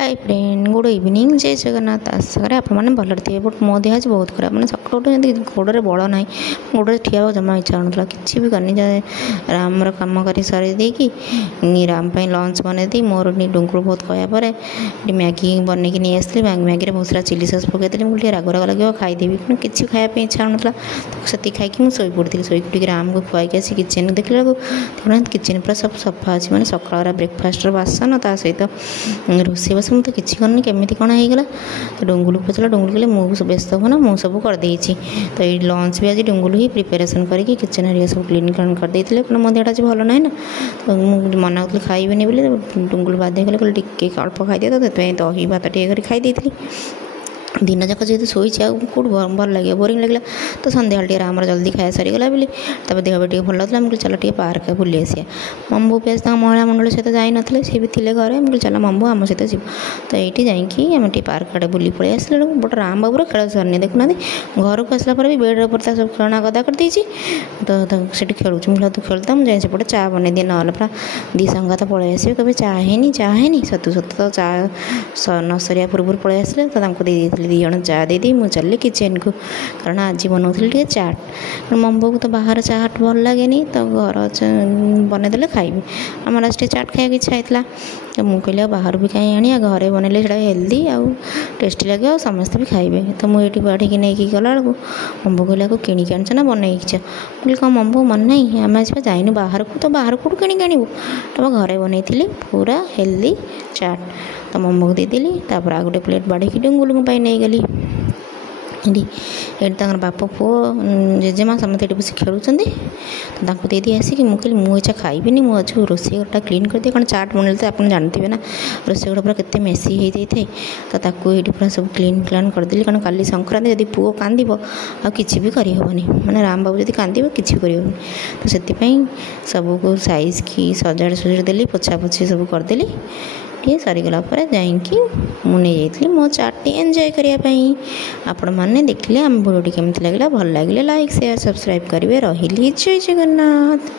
Hi friend good evening जय जगन्नाथ आशा करें आपने भलर थे बट मो देह आज बहुत खराब मैंने सकाल उठे गोड़े बल ना गोड़े ठिया जमा इच्छा होना कि भी करनी जाए राम कम कर सर देकी राम लंच बनई मोर डुंगुर बहुत कहपर मैगी बनई नहीं आसती मैगी बहुत सारा चिली सस पकईदी मुझे राग राग लगे खाईदेवी कि खायापी इच्छा होना से खाई शोई पड़ी शोई पड़ी राम को खुआई आसी किचेन देखला किचेन पूरा सब सफा अच्छी मैंने सकाल ब्रेकफास्ट बासन ता सहित रोषे बस मुझे किसी करनी केमी कौन होगा तो डुंगुल पचारा डुंगुल कहले मुझे व्यस्त हो ना मुझे सब करदे तो ये लंच भी आज डुंगुल ही प्रिपेरेसन करके किचेन हरिया सब क्लीन करदे कहना मो देहटा आज भल ना ना तो मुझे मना करी खाइबेनि बोली डुंगुल बाध्य कले टिके अल्प खाई तो दही भात टे खाई दिन जाक जेहतु शोची कौट भल लगे बोरिंग लगे तो सन्ध्या टे आम जल्दी खाया सरीगला बोली तब देह भी भल था मुझे चल टे पार्क बुली आसिया मम्बू भी आज महिला मंडल सहित जाई नथिले सी भी थे घरे मुझे चल मम्बू आम सहित जीव तो ये जाकि पार्क आड़े बुली पड़े आस बट राम बाबूर खेल सरनी देखुना घर को आसला भी बेड पर सब खेलना गदा कर तो सीट खेलुँ मुझे तू खेलता मुझे सेपटे चा बन दिए ना पूरा दी संगा तो पलि आसवे कभी चा है सतु सत तो चा न सरिया पूर्व पलि आसे तो दे दी जन चा दे मुझे चल किचेन को कारण आज बनाऊली चाट मम्बू को तो बाहर चाट भल लगे तो घर बनईदे खाइबी आम आज चाट खाया इच्छा होता तो मुझे कहली बाहर भी कहीं आनी घरे बनइले हेल्दी आउ टेस्टी लगे समस्ते भी खाइबे तो मुझे बढ़ी नहीं गला बेलू मम्बू कहला को किणिक आनछ ना बनईच मुझे कौन मम्बू मन नहीं आम आज जाइनु बाहर को तो बाहर कौट किणिक आनबू तो घरे बनई पूरा हेल्दी चाट तो मम्बू को देदेली तापर आ गोटे प्लेट बाढ़ी डुंगुल नहीं गली ये बाप पु जेजेमा समस्त ये बस खेलुँच तो दे आसिक मुझे मुझे खाइबी मुझे रोषे घरटा क्लीन कर दिए कारण चाट बनइले तो आप जानते ना रोषे घर पूरा केते मेसी हो जाए तो ये पूरा सब क्लीन क्लान करदेली कारण काली संक्रांति यदि पुओ कांदिब आ कि भी करहबनी माने राम बाबू यदि कांदिब कि करहबनी तो से सबको साइज की सजाड़ सजाड़ देली पोछा पोछी सब करदेली टे सरीगला जाकि मुझे मो चाट एंजॉय करने आपण मैंने देखले आम भिडियो केमती लगे भल लगे लाइक शेयर सब्सक्राइब करेंगे रही जय जगन्नाथ।